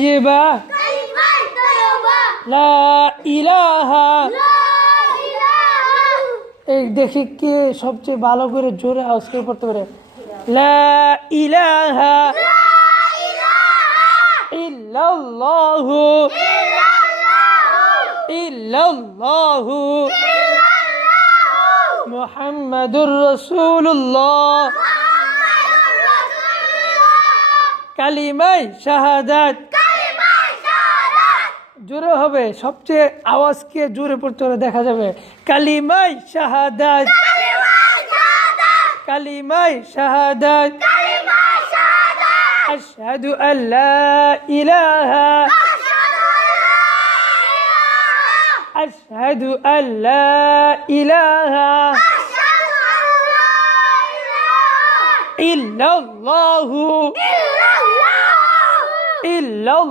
طيبة لا إله এই দেখি কে সবচেয়ে ভালো করে জোরে আওয়াজ করে পড়তে পারে লা ইলাহা ইল্লাল্লাহু ইল্লাল্লাহু মুহাম্মাদুর রাসূলুল্লাহ কালিমায়ে শাহাদাত জোরে হবে সবচেয়ে আওয়াজ কে জোরে পড়তে হবে দেখা যাবে কালিমায়ে শাহাদাত কালিমায়ে শাহাদাত আশহাদু আল্লা ইলাহা আশহাদু আল্লা ইলাহা ইল্লাল্লাহু ইল্লাল্লাহু